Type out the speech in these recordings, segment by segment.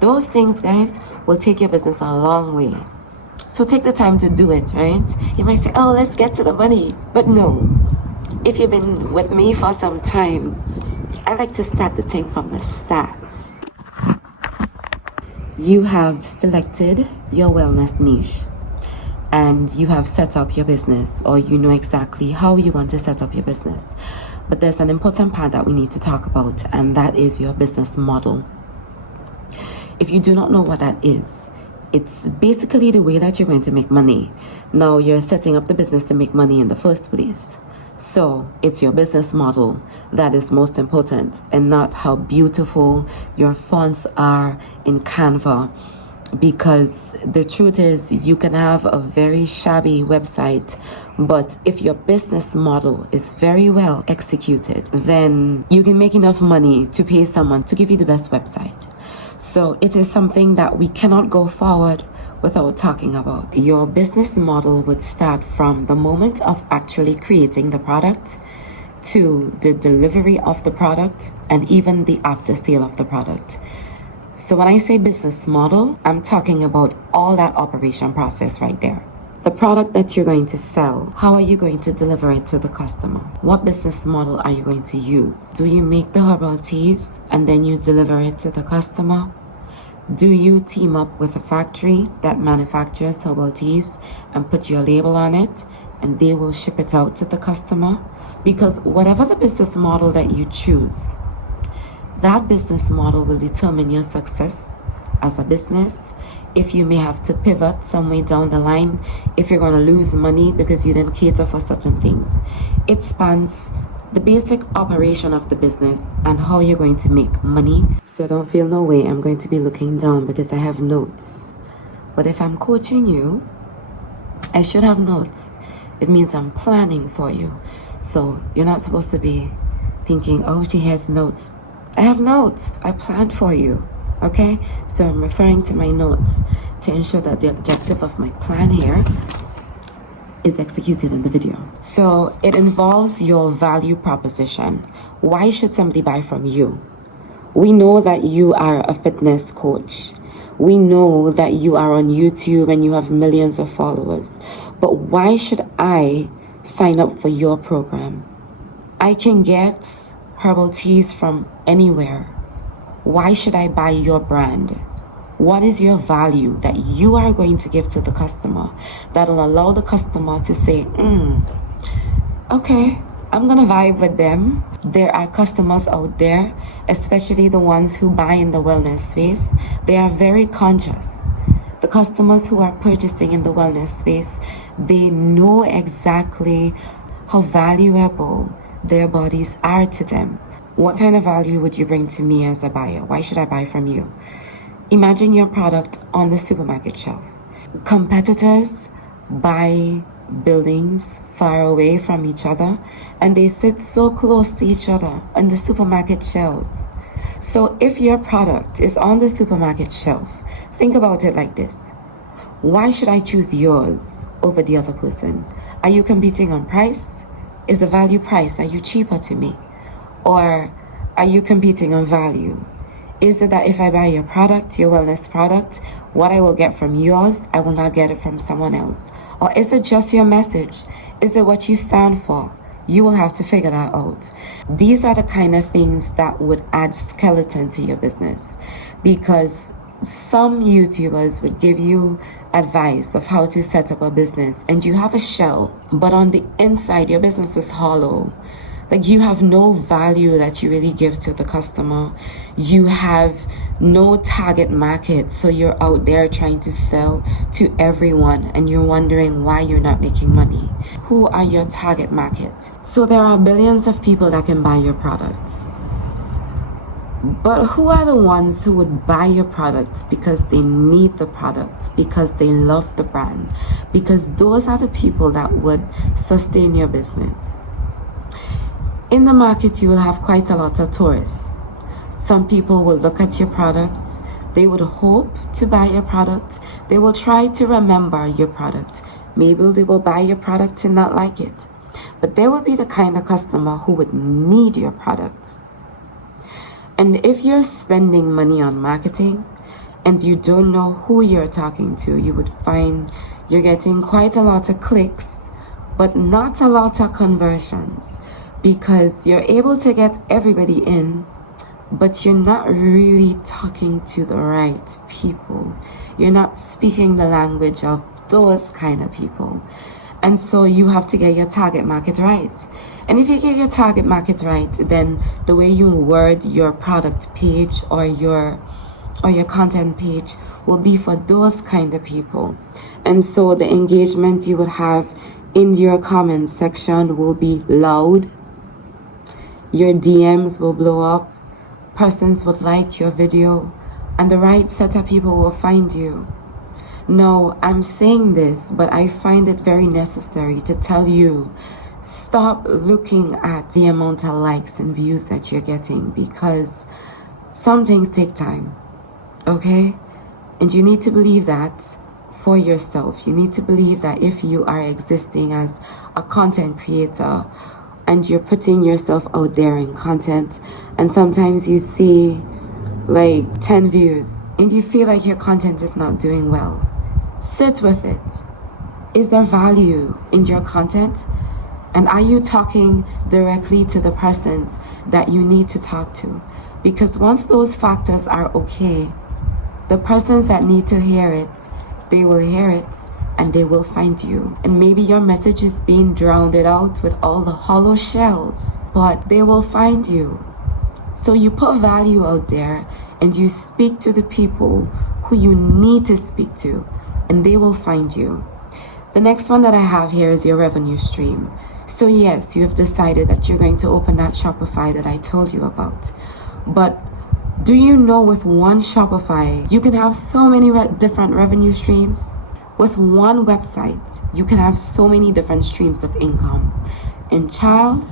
Those things, guys, will take your business a long way. So take the time to do it, right? You might say, oh, let's get to the money. But no, if you've been with me for some time, I like to start the thing from the start. You have selected your wellness niche and you have set up your business, or you know exactly how you want to set up your business. But there's an important part that we need to talk about, and that is your business model. If you do not know what that is, it's basically the way that you're going to make money. Now, you're setting up the business to make money in the first place. So it's your business model that is most important, and not how beautiful your fonts are in Canva. Because the truth is, you can have a very shabby website, but if your business model is very well executed, then you can make enough money to pay someone to give you the best website. So it is something that we cannot go forward without talking about. Your business model would start from the moment of actually creating the product to the delivery of the product and even the after sale of the product. So when I say business model, I'm talking about all that operation process right there. The product that you're going to sell, how are you going to deliver it to the customer? What business model are you going to use? Do you make the herbal teas and then you deliver it to the customer? Do you team up with a factory that manufactures herbal teas and put your label on it and they will ship it out to the customer? Because whatever the business model that you choose, that business model will determine your success as a business. If you may have to pivot some way down the line, if you're going to lose money because you didn't cater for certain things. It spans the basic operation of the business and how you're going to make money. So don't feel no way I'm going to be looking down because I have notes. But if I'm coaching you, I should have notes. It means I'm planning for you. So you're not supposed to be thinking, oh, she has notes. I have notes. I planned for you. Okay? So I'm referring to my notes to ensure that the objective of my plan here is executed in the video. So it involves your value proposition. Why should somebody buy from you? We know that you are a fitness coach. We know that you are on YouTube and you have millions of followers. But why should I sign up for your program? I can get herbal teas from anywhere. Why should I buy your brand? What is your value that you are going to give to the customer that'll allow the customer to say, okay, I'm gonna vibe with them. There are customers out there, especially the ones who buy in the wellness space. They are very conscious. The customers who are purchasing in the wellness space, they know exactly how valuable their bodies are to them. What kind of value would you bring to me as a buyer? Why should I buy from you? Imagine your product on the supermarket shelf. Competitors buy buildings far away from each other and they sit so close to each other on the supermarket shelves. So if your product is on the supermarket shelf, think about it like this. Why should I choose yours over the other person? Are you competing on price? Is the value price? Are you cheaper to me? Or are you competing on value? Is it that if I buy your product, your wellness product, what I will get from yours, I will not get it from someone else? Or is it just your message? Is it what you stand for? You will have to figure that out. These are the kind of things that would add skeleton to your business, because some YouTubers would give you advice of how to set up a business and you have a shell, but on the inside your business is hollow. Like you have no value that you really give to the customer. You have no target market. So you're out there trying to sell to everyone and you're wondering why you're not making money. Who are your target market? So there are billions of people that can buy your products. But who are the ones who would buy your products because they need the product, because they love the brand? Because those are the people that would sustain your business. In the market, you will have quite a lot of tourists. Some people will look at your product. They would hope to buy your product. They will try to remember your product. Maybe they will buy your product and not like it. But there will be the kind of customer who would need your product. And if you're spending money on marketing and you don't know who you're talking to, you would find you're getting quite a lot of clicks, but not a lot of conversions, because you're able to get everybody in, but you're not really talking to the right people. You're not speaking the language of those kind of people. And so you have to get your target market right. And if you get your target market right, then the way you word your product page or your content page will be for those kind of people. And so the engagement you would have in your comment section will be loud. Your DMs will blow up. Persons would like your video, and the right set of people will find you. No, I'm saying this, but I find it very necessary to tell you, stop looking at the amount of likes and views that you're getting, because some things take time, okay? And you need to believe that for yourself. You need to believe that if you are existing as a content creator and you're putting yourself out there in content, and sometimes you see like 10 views and you feel like your content is not doing well, sit with it. Is there value in your content? And are you talking directly to the persons that you need to talk to? Because once those factors are okay, the persons that need to hear it, they will hear it and they will find you. And maybe your message is being drowned out with all the hollow shells, but they will find you. So you put value out there and you speak to the people who you need to speak to, and they will find you. The next one that I have here is your revenue stream. So yes, you have decided that you're going to open that Shopify that I told you about. But do you know with one Shopify, you can have so many different revenue streams? With one website, you can have so many different streams of income. And child,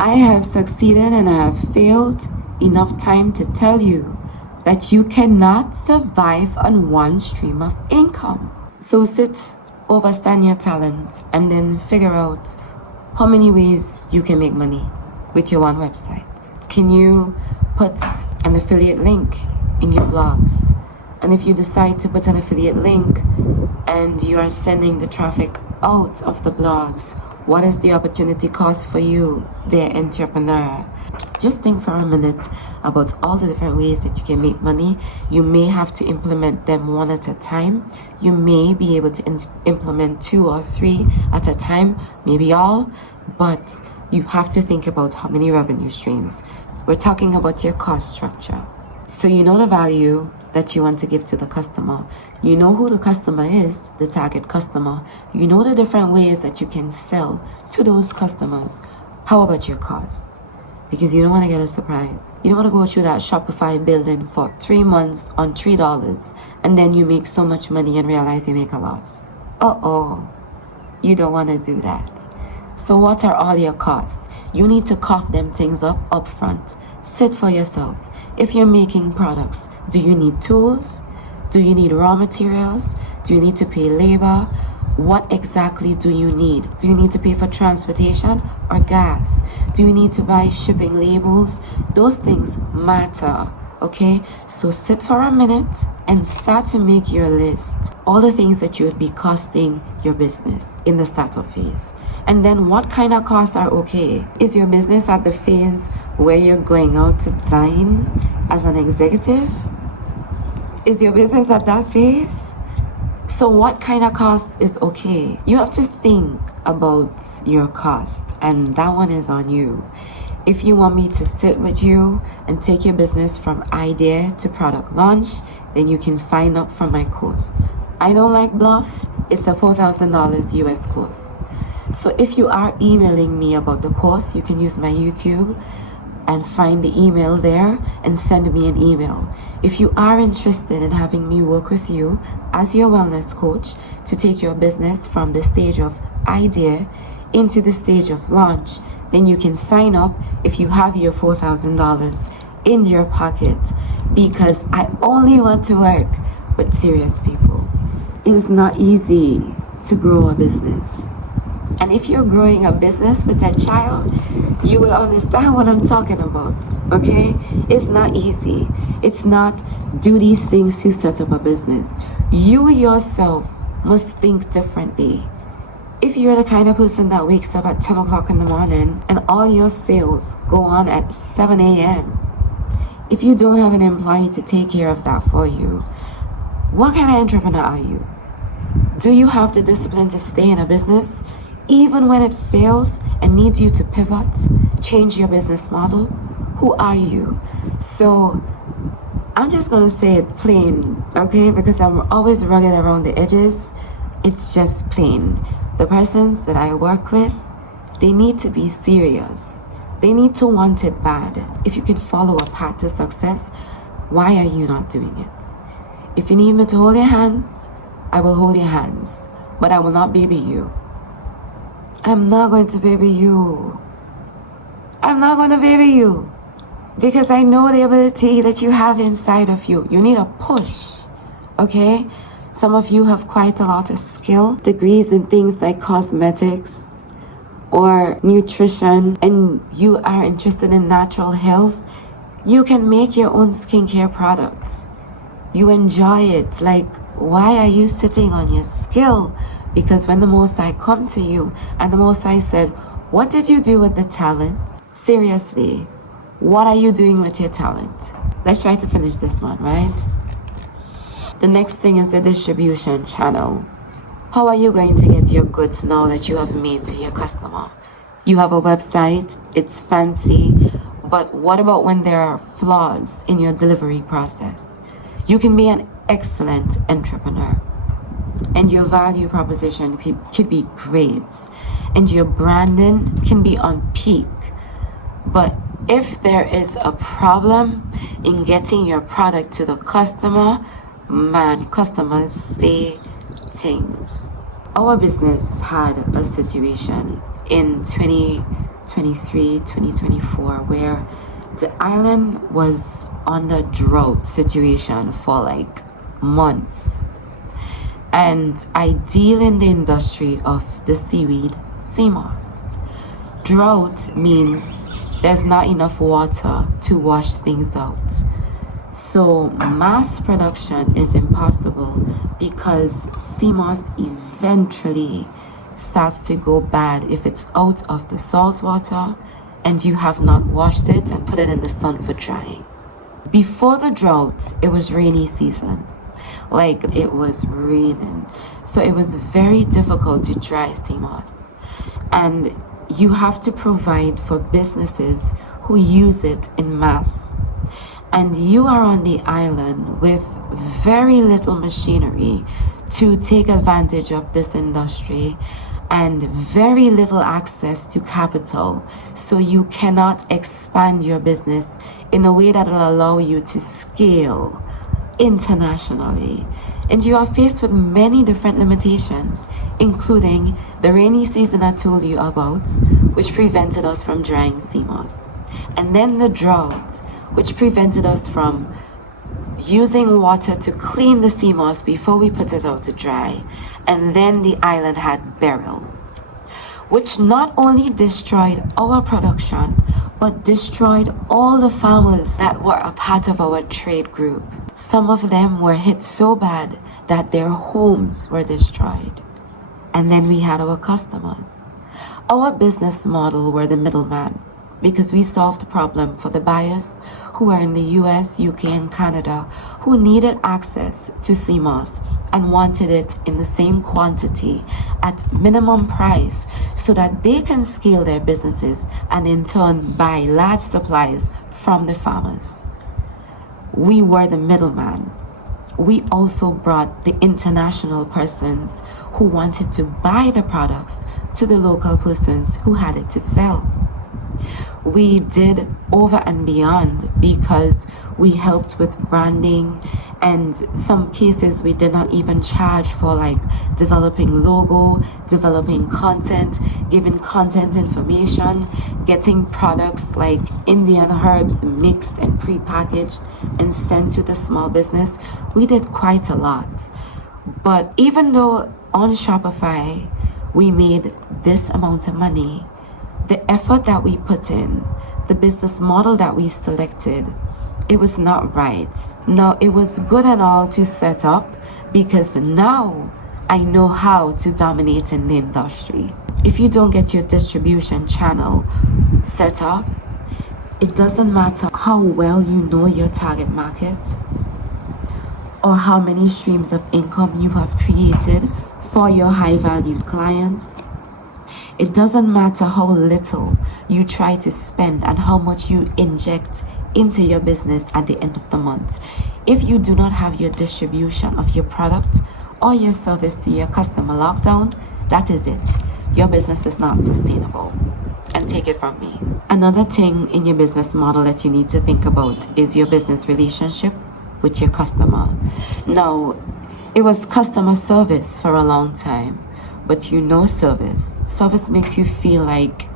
I have succeeded and I have failed enough time to tell you that you cannot survive on one stream of income. So sit, overstand your talent, and then figure out how many ways you can make money with your one website. Can you put an affiliate link in your blogs? And if you decide to put an affiliate link and you are sending the traffic out of the blogs, what is the opportunity cost for you, dear entrepreneur? Just think for a minute about all the different ways that you can make money. You may have to implement them one at a time. You may be able to implement 2 or 3 at a time, maybe all, but you have to think about how many revenue streams. We're talking about your cost structure. So you know the value that you want to give to the customer. You know who the customer is, the target customer. You know the different ways that you can sell to those customers. How about your costs? Because you don't want to get a surprise. You don't want to go through that Shopify building for 3 months on $3 and then you make so much money and realize you make a loss. You don't want to do that. So what are all your costs? You need to cough them things up front. Sit for yourself. If you're making products, do you need tools? Do you need raw materials? Do you need to pay labor? What exactly do you need? Do you need to pay for transportation or gas? Do you need to buy shipping labels? Those things matter, okay? So sit for a minute and start to make your list. All the things that you would be costing your business in the startup phase. And then what kind of costs are okay? Is your business at the phase where you're going out to dine as an executive? Is your business at that phase? So what kind of cost is okay? You have to think about your cost, and that one is on you. If you want me to sit with you and take your business from idea to product launch, then you can sign up for my course. I don't like bluff. It's a $4,000 US course. So if you are emailing me about the course, you can use my YouTube and find the email there and send me an email. If you are interested in having me work with you as your wellness coach to take your business from the stage of idea into the stage of launch, then you can sign up if you have your $4,000 in your pocket, because I only want to work with serious people. It is not easy to grow a business. And if you're growing a business with a child, you will understand what I'm talking about, okay? It's not easy. It's not do these things to set up a business. You yourself must think differently. If you're the kind of person that wakes up at 10 o'clock in the morning and all your sales go on at 7 a.m., if you don't have an employee to take care of that for you, what kind of entrepreneur are you? Do you have the discipline to stay in a business even when it fails and needs you to pivot, change your business model? Who are you? So I'm just going to say it plain, okay? Because I'm always rugged around the edges. It's just plain. The persons that I work with, they need to be serious. They need to want it bad. If you can follow a path to success, why are you not doing it? If you need me to hold your hands, I will hold your hands, but I will not baby you. I'm not going to baby you. I'm not going to baby you because I know the ability that you have inside of you. You need a push, okay? Some of you have quite a lot of skill, degrees in things like cosmetics or nutrition, and you are interested in natural health. You can make your own skincare products. You enjoy it. Like, why are you sitting on your skill? Because when the Most High come to you and the Most High said, what did you do with the talent? Seriously, what are you doing with your talent? Let's try to finish this one, right? The next thing is the distribution channel. How are you going to get your goods now that you have made to your customer? You have a website, it's fancy, but what about when there are flaws in your delivery process? You can be an excellent entrepreneur, and your value proposition could be great, and your branding can be on peak. But if there is a problem in getting your product to the customer, man, customers say things. Our business had a situation in 2023, 2024, where the island was on a drought situation for like months. And I deal in the industry of the seaweed, sea moss. Drought means there's not enough water to wash things out. So mass production is impossible because sea moss eventually starts to go bad if it's out of the salt water and you have not washed it and put it in the sun for drying. Before the drought, it was rainy season. Like, it was raining. So it was very difficult to dry sea moss. And you have to provide for businesses who use it in mass. And you are on the island with very little machinery to take advantage of this industry and very little access to capital. So you cannot expand your business in a way that will allow you to scale internationally. And you are faced with many different limitations, including the rainy season I told you about, which prevented us from drying sea moss. And then the drought, which prevented us from using water to clean the sea moss before we put it out to dry. And then the island had beryl, which not only destroyed our production, but destroyed all the farmers that were a part of our trade group. Some of them were hit so bad that their homes were destroyed. And then we had our customers. Our business model were the middleman, because we solved the problem for the buyers who are in the US, UK, and Canada, who needed access to sea moss and wanted it in the same quantity at minimum price so that they can scale their businesses and in turn buy large supplies from the farmers. We were the middleman. We also brought the international persons who wanted to buy the products to the local persons who had it to sell. We did over and beyond because we helped with branding, and some cases we did not even charge for, like developing logo, developing content, giving content information, getting products like Indian herbs mixed and pre-packaged and sent to the small business. We did quite a lot. But even though on Shopify we made this amount of money. The effort that we put in, the business model that we selected, it was not right. Now, it was good and all to set up because now I know how to dominate in the industry. If you don't get your distribution channel set up, it doesn't matter how well you know your target market or how many streams of income you have created for your high valued clients. It doesn't matter how little you try to spend and how much you inject into your business at the end of the month. If you do not have your distribution of your product or your service to your customer locked down, that is it. Your business is not sustainable. And take it from me. Another thing in your business model that you need to think about is your business relationship with your customer. Now, it was customer service for a long time. But you know service. Service makes you feel like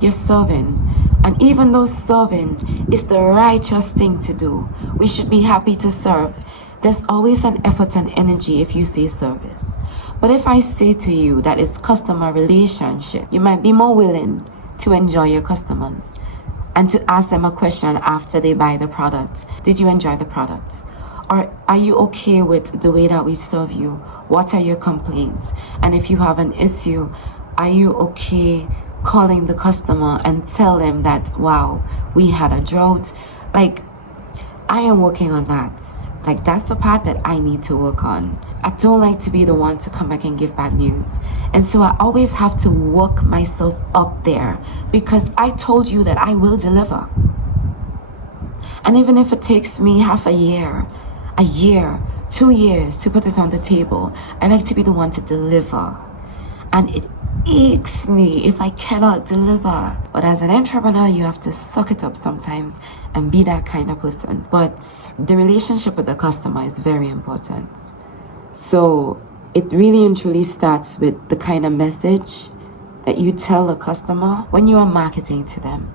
you're serving. And even though serving is the righteous thing to do, we should be happy to serve. There's always an effort and energy if you say service. But if I say to you that it's customer relationship, you might be more willing to enjoy your customers and to ask them a question after they buy the product. Did you enjoy the product? Or are you okay with the way that we serve you? What are your complaints? And if you have an issue, are you okay calling the customer and tell them that, wow, we had a drought? Like, I am working on that. Like, that's the part that I need to work on. I don't like to be the one to come back and give bad news. And so I always have to work myself up there because I told you that I will deliver. And even if it takes me half a year, 2 years to put it on the table, I like to be the one to deliver. And it aches me if I cannot deliver. But as an entrepreneur, you have to suck it up sometimes and be that kind of person. But the relationship with the customer is very important. So it really and truly starts with the kind of message that you tell the customer when you are marketing to them.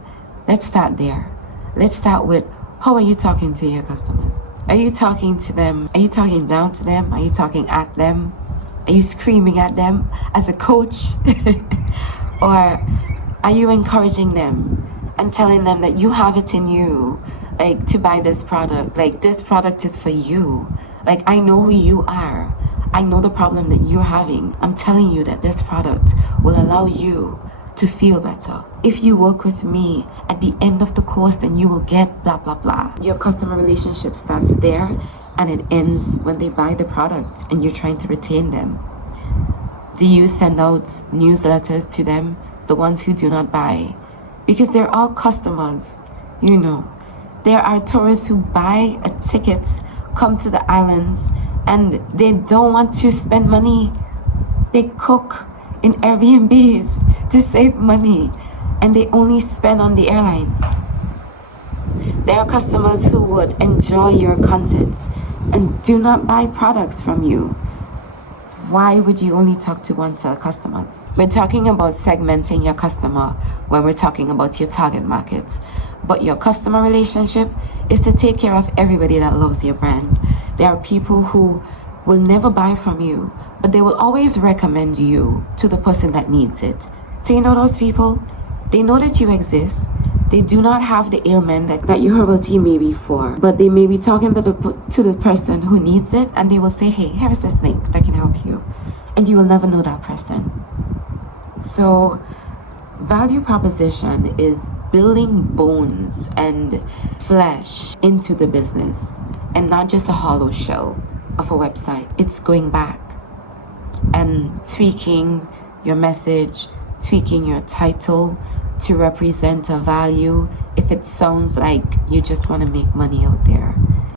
Let's start there. Let's start with, how are you talking to your customers? Are you talking to them? Are you talking down to them? Are you talking at them? Are you screaming at them as a coach? Or are you encouraging them and telling them that you have it in you, like, to buy this product? Like, this product is for you. Like, I know who you are. I know the problem that you're having. I'm telling you that this product will allow you to feel better. If you work with me at the end of the course, then you will get blah, blah, blah. Your customer relationship starts there and it ends when they buy the product and you're trying to retain them. Do you send out newsletters to them, the ones who do not buy? Because they're all customers, you know. There are tourists who buy a ticket, come to the islands, and they don't want to spend money. They cook in Airbnbs to save money, and they only spend on the airlines. There are customers who would enjoy your content and do not buy products from you. Why would you only talk to one set of customers? We're talking about segmenting your customer when we're talking about your target market. But your customer relationship is to take care of everybody that loves your brand. There are people who will never buy from you, but they will always recommend you to the person that needs it. So you know those people? They know that you exist. They do not have the ailment that your herbal tea may be for, but they may be talking to the person who needs it, and they will say, hey, here's this link that can help you. And you will never know that person. So value proposition is building bones and flesh into the business and not just a hollow shell of a website. It's going back and tweaking your message, tweaking your title to represent a value if it sounds like you just want to make money out there.